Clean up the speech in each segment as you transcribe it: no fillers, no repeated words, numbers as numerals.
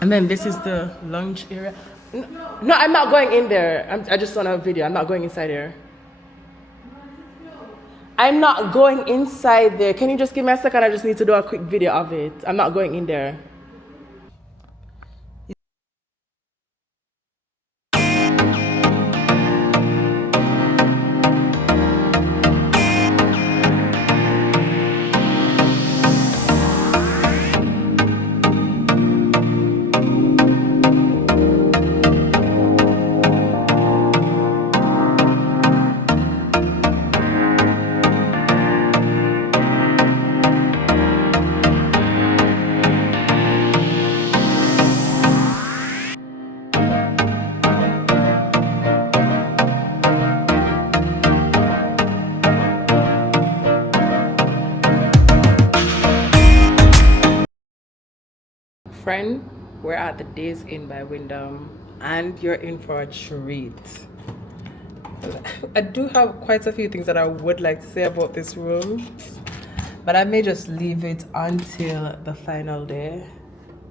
And then this is the lounge area. No, I'm not going in there. I just saw a video. I'm not going inside there. I'm not going inside there. Can you just give me a second? I just need to do a quick video of it. I'm not going in there. Friend, we're at the Days Inn by Wyndham, and you're in for a treat. I do have quite a few things that I would like to say about this room, but I may just leave it until the final day.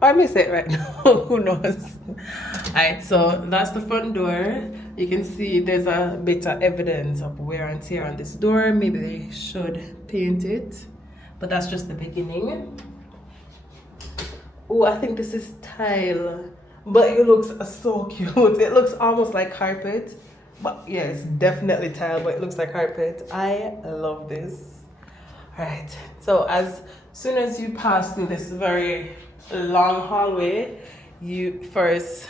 Or I may say it right now, who knows? Alright, so that's the front door. You can see there's a bit of evidence of wear and tear on this door. Maybe they should paint it, but that's just the beginning. Oh, I think this is tile, but it looks so cute. It looks almost like carpet, but yeah, it's definitely tile, but it looks like carpet. I love this. All right, so as soon as you pass through this very long hallway, you first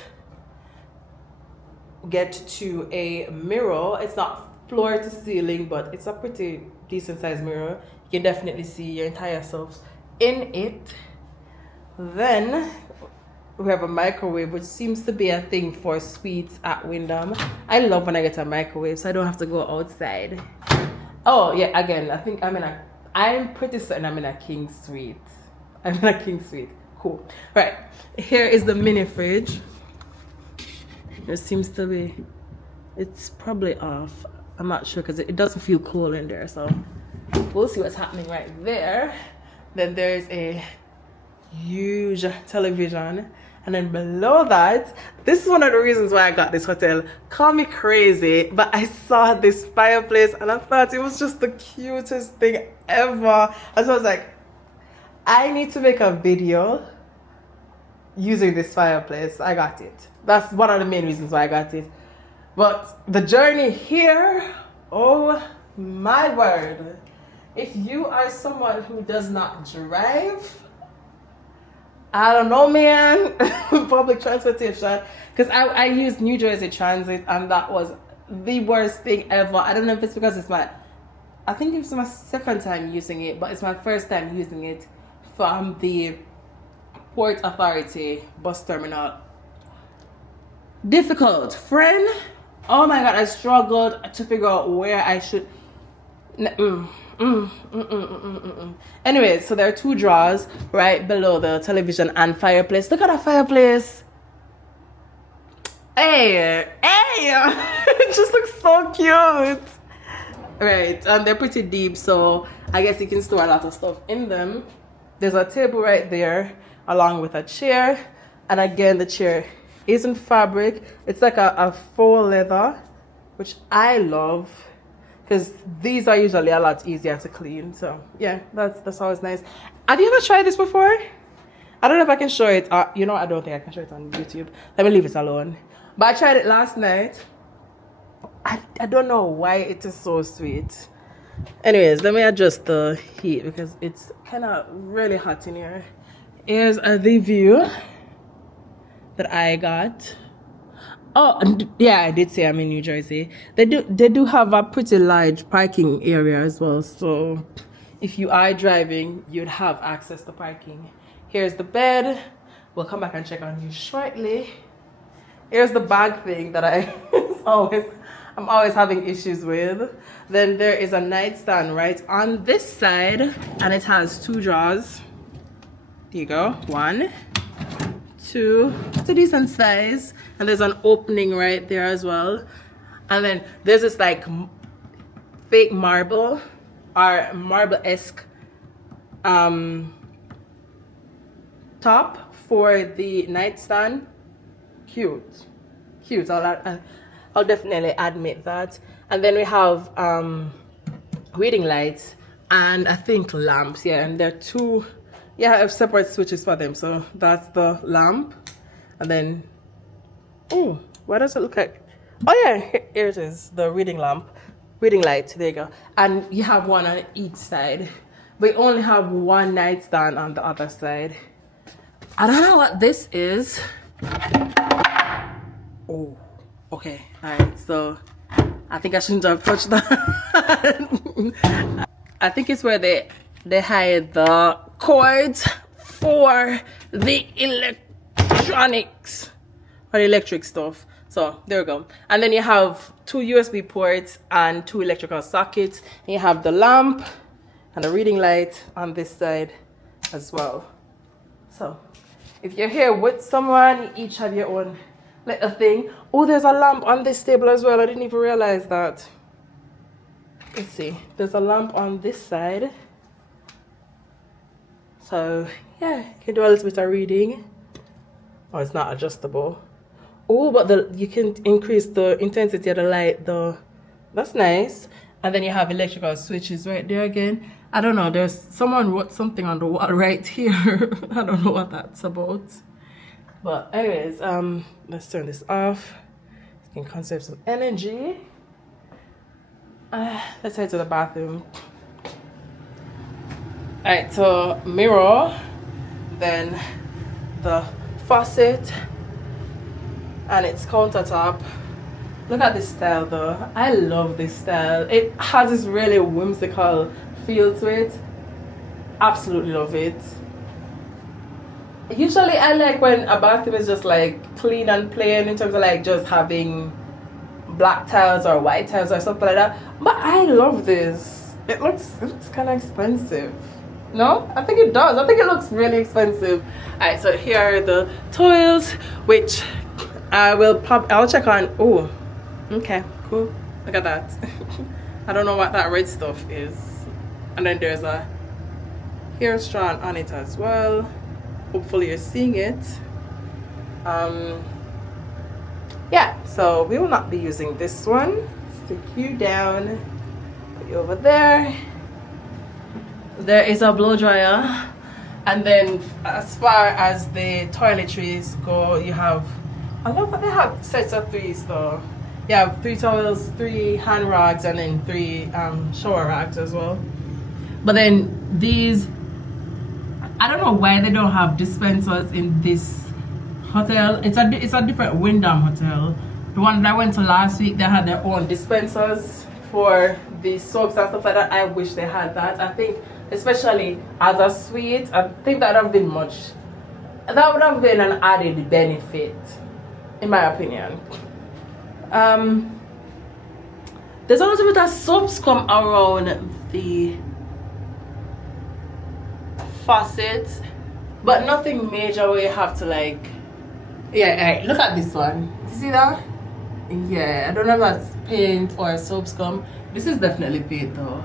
get to a mirror. It's not floor to ceiling, but it's a pretty decent sized mirror. You can definitely see your entire self in it. Then we have a microwave, which seems to be a thing for suites at Wyndham. I love when I get a microwave, so I don't have to go outside. Oh yeah, again, I think I'm pretty certain I'm in a king suite. I'm in a king suite. Cool. Right, here is the mini fridge. There seems to be, it's probably off. I'm not sure because it doesn't feel cool in there, so we'll see what's happening right there. Then there's a huge television, and then below that, this is one of the reasons why I got this hotel. Call me crazy, but I saw this fireplace and I thought it was just the cutest thing ever. And so I was like, I need to make a video using this fireplace. I got it. That's one of the main reasons why I got it. But the journey here, oh my word, if you are someone who does not drive, I don't know, man. Public transportation, because I used New Jersey Transit, and that was the worst thing ever. I don't know if it's because I think it's my second time using it, but it's my first time using it from the Port Authority bus terminal. Difficult, friend. Oh my God, I struggled to figure out where I should. Anyway, so there are two drawers right below the television and fireplace. Look at that fireplace. Hey, it just looks so cute. Right, and they're pretty deep, so I guess you can store a lot of stuff in them. There's a table right there along with a chair, and again, the chair isn't fabric. It's like a faux leather, which I love, because these are usually a lot easier to clean. So yeah, that's always nice. Have you ever tried this before? I don't know if I can show it. You know, I don't think I can show it on YouTube. Let me leave it alone. But I tried it last night. I don't know why it is so sweet. Anyways, let me adjust the heat because it's kind of really hot in here. Here's the view that I got. Oh, yeah, I did say I'm in New Jersey. They do have a pretty large parking area as well. So if you are driving, you'd have access to parking. Here's the bed. We'll come back and check on you shortly. Here's the bag thing that I'm always having issues with. Then there is a nightstand right on this side, and it has two drawers. There you go. One, two. It's a decent size, and there's an opening right there as well. And then there's this like fake marble or marble-esque top for the nightstand. Cute. I'll definitely admit that. And then we have reading lights and I think lamps. Yeah, and there are two. Yeah, I have separate switches for them. So that's the lamp. And then, oh, what does it look like? Oh yeah, here it is, the reading light. There you go. And you have one on each side. But you only have one nightstand on the other side. I don't know what this is. Oh, okay. All right. So I think I shouldn't have touched that. I think it's where they hide the cords for the electronics or the electric stuff. So there we go. And then you have two USB ports and two electrical sockets. And you have the lamp and the reading light on this side as well. So if you're here with someone, you each have your own little thing. Oh, there's a lamp on this table as well. I didn't even realize that. Let's see. There's a lamp on this side. So yeah, you can do a little bit of reading. Oh, it's not adjustable. Oh, but you can increase the intensity of the light though. That's nice. And then you have electrical switches right there again. I don't know, there's someone wrote something on the wall right here. I don't know what that's about. But anyways, let's turn this off. You can conserve some energy. Let's head to the bathroom. Alright, so mirror, then the faucet, and its countertop. Look at this style though. I love this style. It has this really whimsical feel to it. Absolutely love it. Usually I like when a bathroom is just like clean and plain in terms of like just having black tiles or white tiles or something like that. But I love this. It looks kind of expensive. No? I think it does. I think it looks really expensive. Alright, so here are the toils, which I'll check on. Oh, okay, cool. Look at that. I don't know what that red stuff is. And then there's a hair strand on it as well. Hopefully you're seeing it. Yeah, so we will not be using this one. Stick you down, put you over there. There is a blow dryer. And then as far as the toiletries go, you have, I love that they have sets of threes though. You have 3 towels, 3 hand rags, and then 3 shower rags as well. But then these, I don't know why they don't have dispensers in this hotel. It's a different Wyndham hotel. The one that I went to last week, they had their own dispensers for the soaps and stuff like that. I wish they had that. I think, especially as a suite, I think that would have been an added benefit, in my opinion. There's a little bit of soap scum around the faucets, but nothing major where you have to like, yeah, look at this one. You see that? Yeah, I don't know if that's paint or soap scum. This is definitely paint though.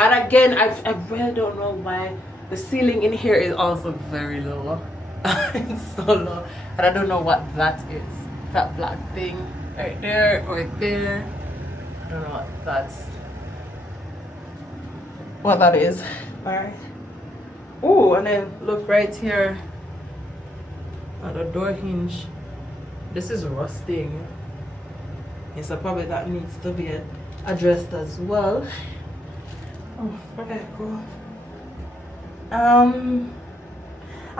And again, I really don't know why the ceiling in here is also very low. It's so low, and I don't know what that is. That black thing right there or right there. I don't know what that is. All right. Oh, and then look right here at the door hinge. This is rusting. Yes, so probably that needs to be addressed as well. Oh, okay, cool. I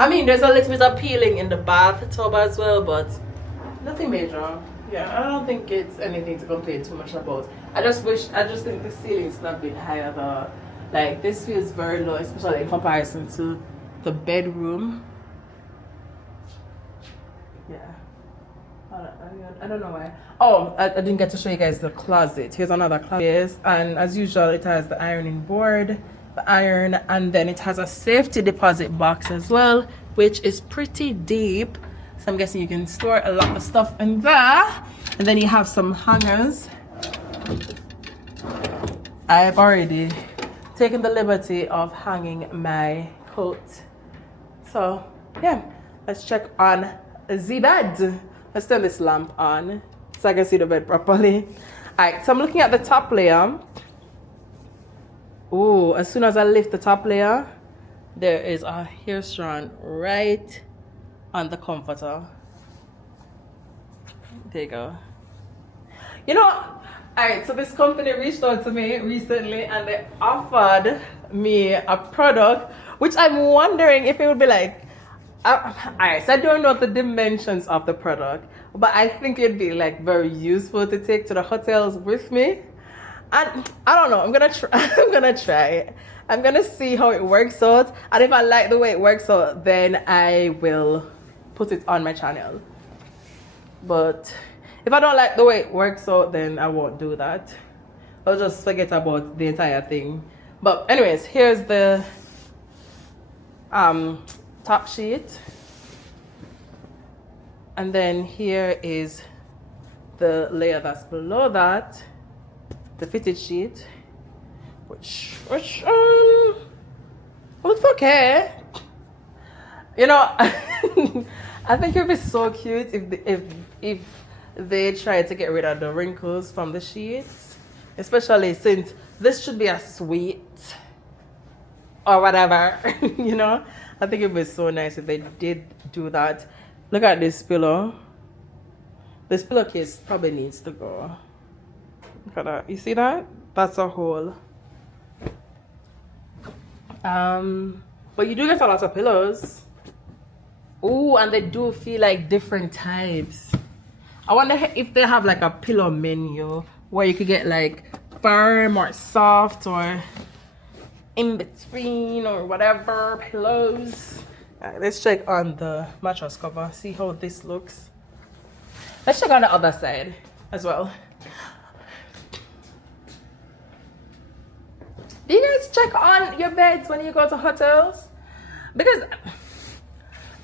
mean, there's a little bit of peeling in the bathtub as well, but nothing major. Yeah, I don't think it's anything to complain too much about. I just think the ceilings could have been higher though. Like, this feels very low, especially in comparison to the bedroom. Yeah. I don't know why. Oh, I didn't get to show you guys the closet. Here's another closet. And as usual, it has the ironing board, the iron, and then it has a safety deposit box as well, which is pretty deep. So I'm guessing you can store a lot of stuff in there. And then you have some hangers. I've already taken the liberty of hanging my coat. So yeah, let's check on the bed. Let's turn this lamp on so I can see the bed properly. Alright, so I'm looking at the top layer. Oh, as soon as I lift the top layer, there is a hair strand right on the comforter. There you go. You know, alright, so this company reached out to me recently and they offered me a product, which I'm wondering if it would be like, alright, so I don't know the dimensions of the product, but I think it'd be like very useful to take to the hotels with me. And I don't know, I'm gonna try. I'm gonna try it. I'm gonna see how it works out, and if I like the way it works out, then I will put it on my channel. But if I don't like the way it works out, then I won't do that. I'll just forget about the entire thing. But anyways, here's the top sheet, and then here is the layer that's below that, the fitted sheet, which looks okay. You know, I think it'd be so cute if they try to get rid of the wrinkles from the sheets, especially since this should be a suite or whatever. You know, I think it'd be so nice if they did do that. Look at this pillow. This pillowcase probably needs to go. Look at that. You see that? That's a hole. But you do get a lot of pillows. Oh, and they do feel like different types. I wonder if they have like a pillow menu where you could get like firm or soft or in between or whatever pillows. Alright, let's check on the mattress cover, see how this looks. Let's check on the other side as well. Do you guys check on your beds when you go to hotels? Because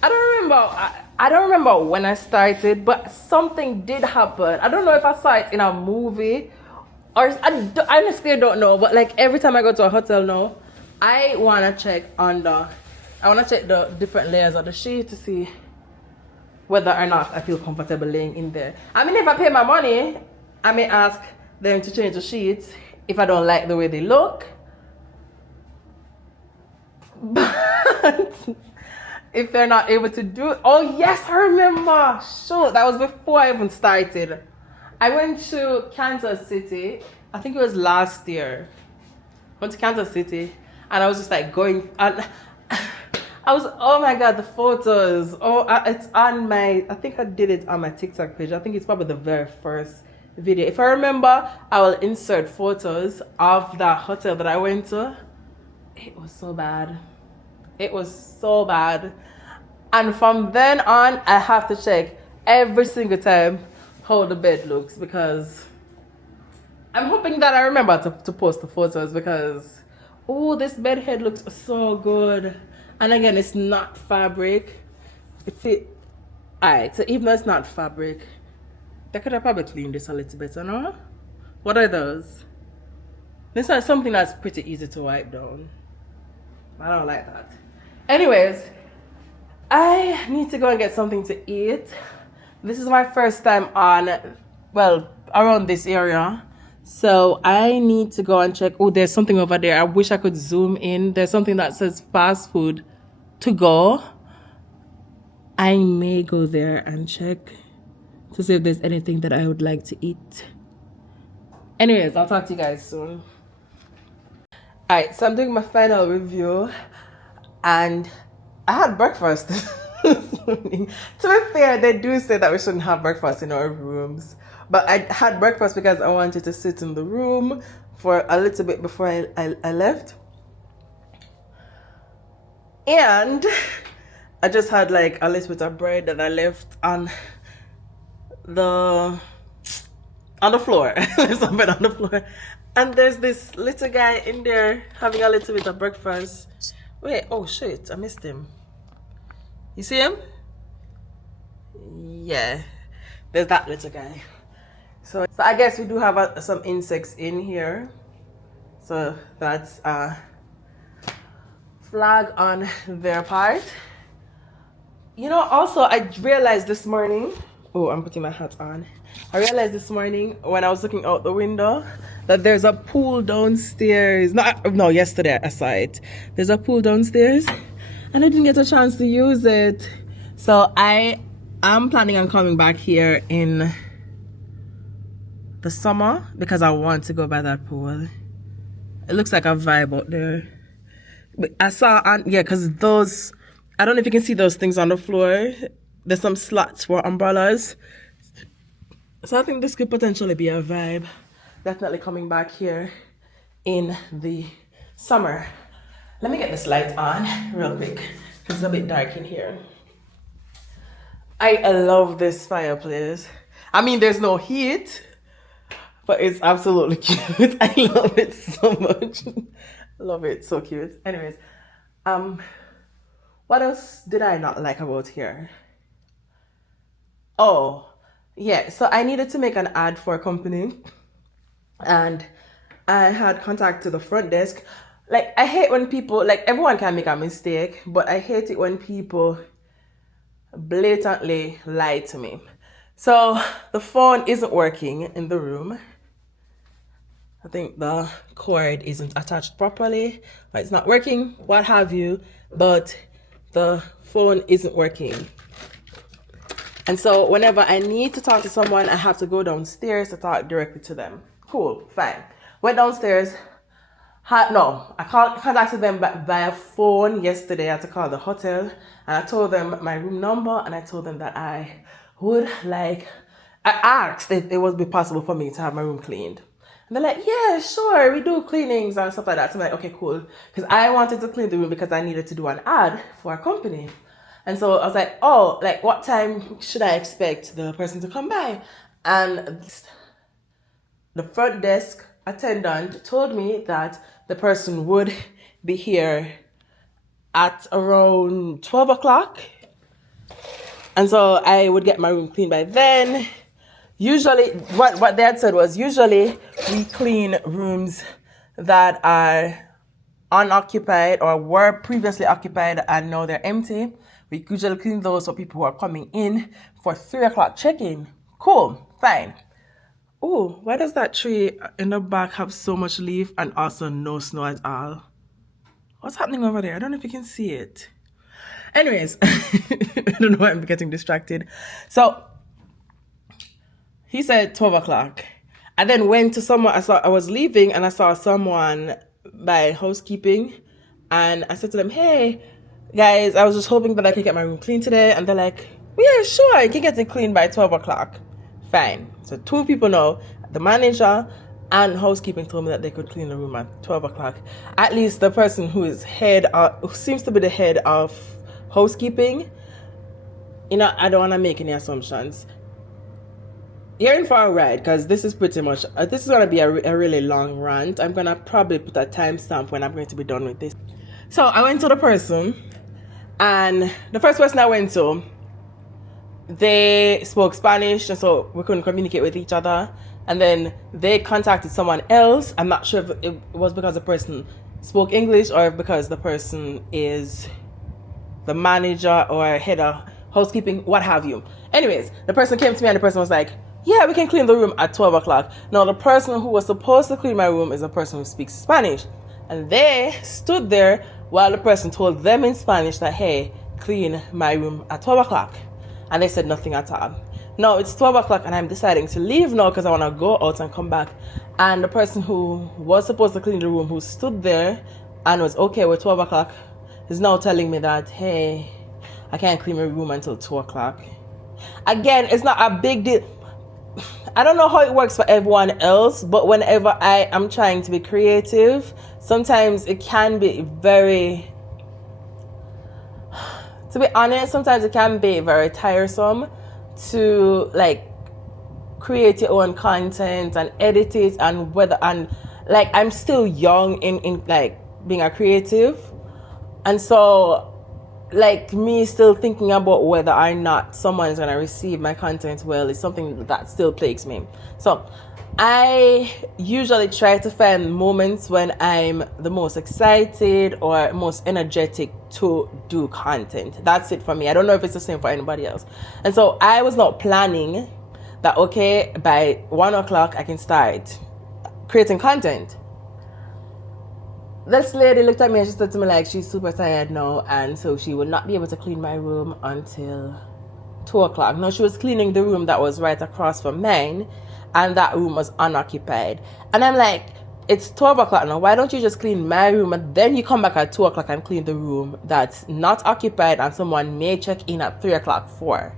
I don't remember when I started, but something did happen. I don't know if I saw it in a movie or I honestly don't know, but like every time I go to a hotel now, I want to check the different layers of the sheet to see whether or not I feel comfortable laying in there. I mean, if I pay my money, I may ask them to change the sheets if I don't like the way they look. But if they're not able to do it, oh yes, I remember. Sure, that was before I even started. I went to Kansas City. I think it was last year. I went to Kansas City, and I was just like going. And I was, oh my god, the photos. Oh, it's on my. I think I did it on my TikTok page. I think it's probably the very first video. If I remember, I will insert photos of the hotel that I went to. It was so bad. It was so bad. And from then on, I have to check every single time how the bed looks, because I'm hoping that I remember to post the photos, because oh, this bed head looks so good. And again, it's not fabric. Alright, so even though it's not fabric, they could have probably cleaned this a little better, no? What are those? This is something that's pretty easy to wipe down. I don't like that. Anyways, I need to go and get something to eat. This is my first time around this area. So I need to go and check. Oh, there's something over there. I wish I could zoom in. There's something that says fast food to go. I may go there and check to see if there's anything that I would like to eat. Anyways, I'll talk to you guys soon. Alright, so I'm doing my final review, and I had breakfast. To be fair, they do say that we shouldn't have breakfast in our rooms, but I had breakfast because I wanted to sit in the room for a little bit before I left. And I just had like a little bit of bread that I left on the floor. There's some bread on the floor. And there's this little guy in there having a little bit of breakfast. Wait, oh shit, I missed him. You see him? Yeah, there's that little guy. So I guess we do have some insects in here. So that's a flag on their part. Also, I realized this morning. Oh, I'm putting my hat on. I realized this morning when I was looking out the window that there's a pool downstairs. No, yesterday I saw it. There's a pool downstairs, and I didn't get a chance to use it. So I am planning on coming back here in the summer because I want to go by that pool. It looks like a vibe out there. But I saw, because those, I don't know if you can see those things on the floor. There's some slots for umbrellas. So I think this could potentially be a vibe. Definitely coming back here in the summer. Let me get this light on real quick because it's a bit dark in here. I love this fireplace. I mean, there's no heat, but it's absolutely cute. I love it so much. I love it, so cute. Anyways, what else did I not like about here? Oh, yeah, so I needed to make an ad for a company, and I had contact to the front desk. Like, I hate when people, like, everyone can make a mistake, but I hate it when people blatantly lie to me. So the phone isn't working in the room. I think the cord isn't attached properly, or it's not working, what have you, but the phone isn't working. And so whenever I need to talk to someone, I have to go downstairs to talk directly to them. Cool, fine. Went downstairs. I contacted them via phone yesterday. I had to call the hotel, and I told them my room number, and I told them that I asked if it would be possible for me to have my room cleaned. And they're like, yeah, sure, we do cleanings and stuff like that. So I'm like, okay, cool. Because I wanted to clean the room because I needed to do an ad for a company. And so I was like, oh, like, what time should I expect the person to come by? And the front desk attendant told me that the person would be here at around 12 o'clock. And so I would get my room cleaned by then. Usually, what they had said was, usually we clean rooms that are unoccupied or were previously occupied and now they're empty. We usually clean those for people who are coming in for 3 o'clock check-in. Cool, fine. Oh, why does that tree in the back have so much leaf and also no snow at all? What's happening over there? I don't know if you can see it. Anyways, I don't know why I'm getting distracted. So he said 12 o'clock. I then went to someone, I was leaving and I saw someone by housekeeping, and I said to them, hey, guys, I was just hoping that I could get my room clean today. And they're like, yeah, sure, you can get it cleaned by 12 o'clock. Fine. So 2 people know, the manager and housekeeping told me that they could clean the room at 12 o'clock. At least the person who seems to be the head of housekeeping, I don't want to make any assumptions. You're in for a ride because this is pretty much, this is going to be a really long rant. I'm going to probably put a timestamp when I'm going to be done with this. So I went to the person, and the first person I went to, they spoke Spanish, and so we couldn't communicate with each other. And then they contacted someone else. I'm not sure if it was because the person spoke English or if because the person is the manager or head of housekeeping, what have you. Anyways, the person came to me and the person was like, yeah, we can clean the room at 12 o'clock. Now, the person who was supposed to clean my room is a person who speaks Spanish. And they stood there while the person told them in Spanish that, hey, clean my room at 12 o'clock. And they said nothing at all. Now, it's 12 o'clock and I'm deciding to leave now because I want to go out and come back. And the person who was supposed to clean the room, who stood there and was okay with 12 o'clock, is now telling me that, hey, I can't clean my room until 2 o'clock. Again, it's not a big deal. I don't know how it works for everyone else, but whenever I am trying to be creative, sometimes it can be very, to be honest, sometimes it can be very tiresome to create your own content and edit it, and I'm still young in being a creative, and so like me still thinking about whether or not someone is going to receive my content well is something that still plagues me. So I usually try to find moments when I'm the most excited or most energetic to do content. That's it for me. I don't know if it's the same for anybody else. And so I was not planning that, okay, by 1 o'clock I can start creating content. This lady looked at me and she said to me like she's super tired now, and so she would not be able to clean my room until 2 o'clock. No, she was cleaning the room that was right across from mine, and that room was unoccupied. And I'm like, it's 12 o'clock now. Why don't you just clean my room and then you come back at 2 o'clock and clean the room that's not occupied and someone may check in at 3 o'clock for?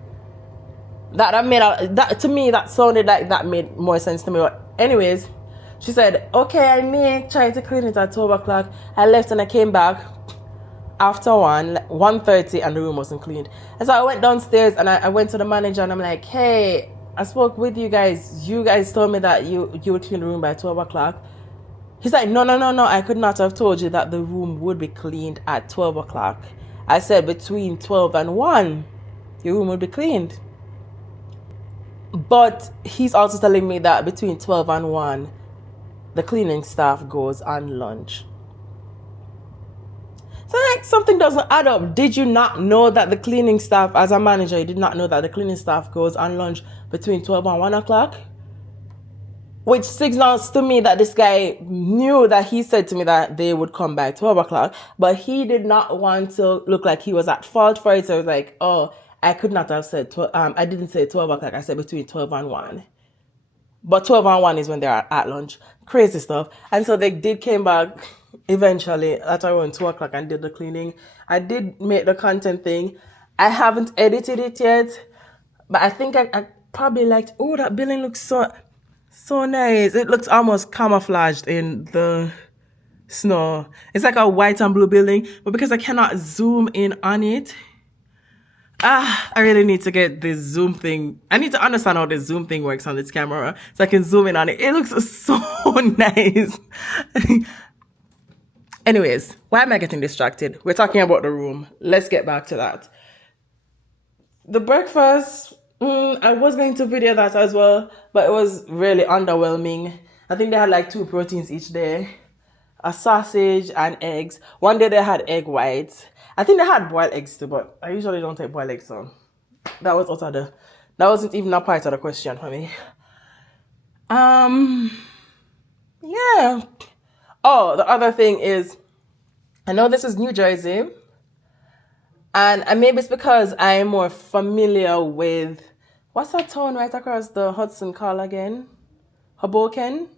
That to me, that sounded like that made more sense to me. But anyways, she said, okay, I may try to clean it at 12 o'clock. I left and I came back after 1:30 and the room wasn't cleaned. And so I went downstairs and I went to the manager and I'm like, hey, I spoke with you guys. You guys told me that you would clean the room by 12 o'clock. He's like, no. I could not have told you that the room would be cleaned at 12 o'clock. I said between 12 and 1, your room would be cleaned. But he's also telling me that between 12 and 1, the cleaning staff goes on lunch. So like something doesn't add up. Did you not know that the cleaning staff, as a manager, you did not know that the cleaning staff goes on lunch between 12 and 1 o'clock? Which signals to me that this guy knew that he said to me that they would come by 12 o'clock, but he did not want to look like he was at fault for it. So I was like, oh, I could not have said, I didn't say 12 o'clock. I said between 12 and 1. But 12 and 1 is when they're at lunch. Crazy stuff. And so they came back eventually at around 2 o'clock and did the cleaning. I did make the content thing. I haven't edited it yet, but I think I probably liked, oh, that building looks so nice. It looks almost camouflaged in the snow. It's like a white and blue building, but because I cannot zoom in on it, I really need to get this zoom thing. I need to understand how this zoom thing works on this camera so I can zoom in on it. It looks so nice. Anyways, why am I getting distracted? We're talking about the room. Let's get back to that. The breakfast, I was going to video that as well, but it was really underwhelming. I think they had like 2 proteins each day. A sausage and eggs. One day they had egg whites. I think they had boiled eggs too, but I usually don't take boiled eggs, so that wasn't even a part of the question for me. Yeah. Oh, the other thing is, I know this is New Jersey, and maybe it's because I'm more familiar with, what's that town right across the Hudson called again? Hoboken?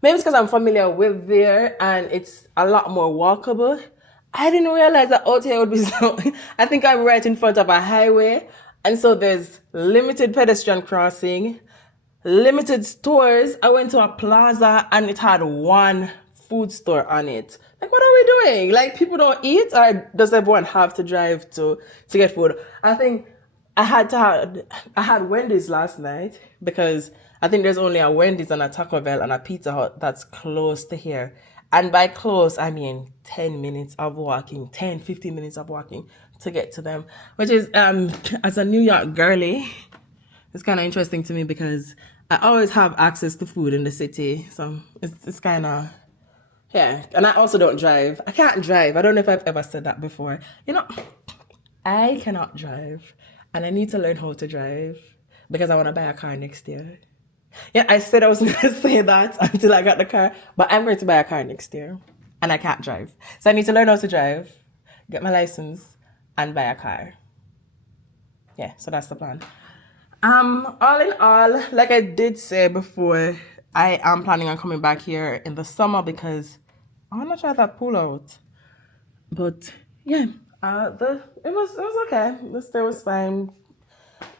Maybe it's because I'm familiar with there and it's a lot more walkable. I didn't realize that out here would be so... I think I'm right in front of a highway. And so there's limited pedestrian crossing, limited stores. I went to a plaza and it had 1 food store on it. Like, what are we doing? Like, people don't eat? Or does everyone have to drive to get food? I think I had Wendy's last night because I think there's only a Wendy's and a Taco Bell and a Pizza Hut that's close to here. And by close, I mean 10 minutes of walking, 10, 15 minutes of walking to get to them. Which is, as a New York girly, it's kind of interesting to me because I always have access to food in the city. So it's kind of, yeah. And I also don't drive. I can't drive. I don't know if I've ever said that before. You know, I cannot drive. And I need to learn how to drive because I want to buy a car next year. Yeah, I said I was going to say that until I got the car, but I'm going to buy a car next year and I can't drive. So I need to learn how to drive, get my license, and buy a car. Yeah, so that's the plan. All in all, like I did say before, I am planning on coming back here in the summer because I want to try that pool out. But yeah, it was okay. The stay was fine.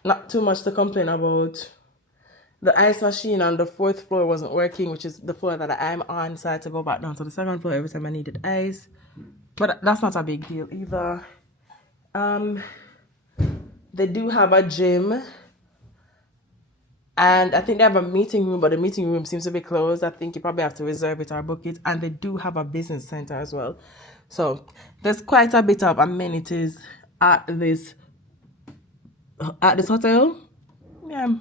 Not too much to complain about. The ice machine on the 4th floor wasn't working, which is the floor that I'm on, so I had to go back down to the 2nd floor every time I needed ice. But that's not a big deal either. They do have a gym. And I think they have a meeting room, but the meeting room seems to be closed. I think you probably have to reserve it or book it. And they do have a business center as well. So there's quite a bit of amenities at this hotel. Yeah.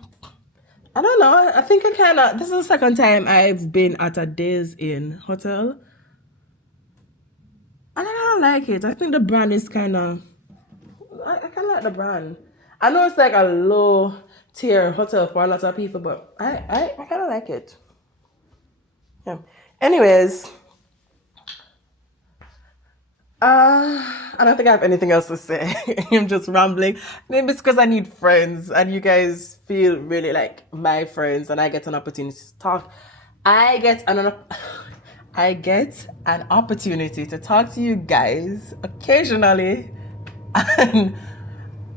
I don't know. I think this is the second time I've been at a Days Inn hotel. And I don't like it. I think the brand is I kind of like the brand. I know it's like a low tier hotel for a lot of people, but I kind of like it. Yeah. Anyways, I don't think I have anything else to say. I'm just rambling. Maybe it's because I need friends and you guys feel really like my friends and I get an opportunity to talk. I get an opportunity to talk to you guys occasionally, and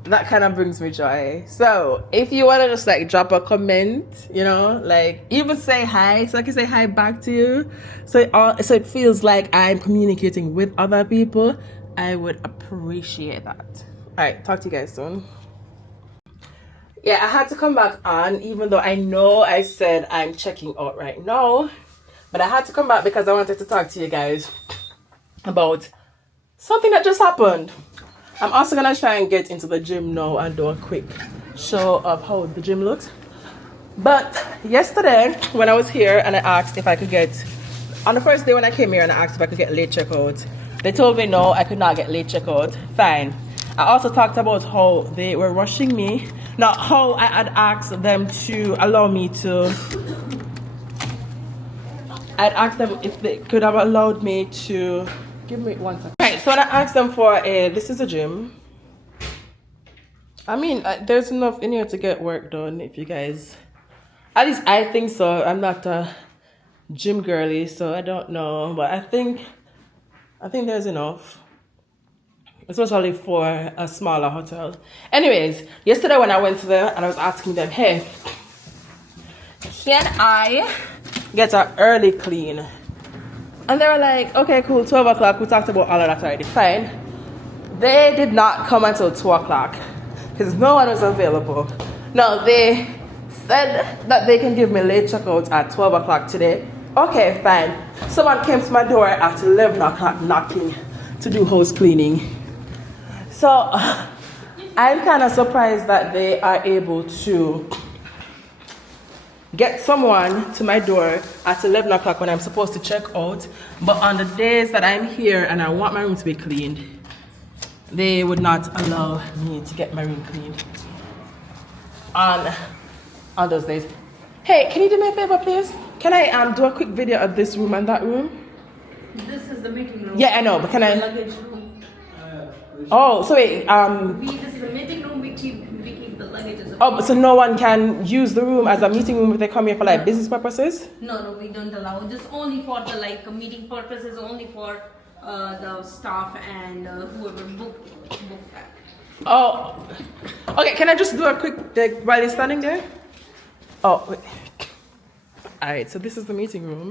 that kind of brings me joy. So if you want to just like drop a comment, like even say hi, so I can say hi back to you, so it feels like I'm communicating with other people, I would appreciate that. All right, talk to you guys soon. Yeah, I had to come back on, even though I know I said I'm checking out right now, but I had to come back because I wanted to talk to you guys about something that just happened. I'm also gonna try and get into the gym now and do a quick show of how the gym looks. But yesterday when I was here and I asked if I could get, on the first day when I came here and I asked if I could get late checkout, they told me no, I could not get late checkout. Fine. I also talked about how they were rushing me. Now, how I had asked them to allow me to, I'd asked them if they could have allowed me to, give me 1 second. Right, so when I asked them for this is a gym. I mean, there's enough in here to get work done if you guys, at least I think so. I'm not a gym girly, so I don't know, but I think there's enough, especially for a smaller hotel. Anyways, yesterday when I went to them and I was asking them, hey, can I get an early clean? And they were like, okay, cool, 12 o'clock. We talked about all of that already. Fine. They did not come until 2 o'clock because no one was available. No, they said that they can give me late checkout at 12 o'clock today. Okay, fine. Someone came to my door at 11 o'clock knocking to do house cleaning. So I'm kind of surprised that they are able to get someone to my door at 11 o'clock when I'm supposed to check out, but on the days that I'm here and I want my room to be cleaned, they would not allow me to get my room cleaned on those days. Hey, can you do me a favor, please? Can I do a quick video of this room and that room? This is the meeting room. Yeah, I know, but can I? Luggage room. Oh, so wait. This is the meeting room. We keep the luggages. Oh, so no one can use the room as a meeting room if they come here for like business purposes? No, we don't allow. Just only for the meeting purposes. Only for the staff and whoever book that. Oh, okay. Can I just do a quick while you're standing there? Oh, wait. All right. So this is the meeting room.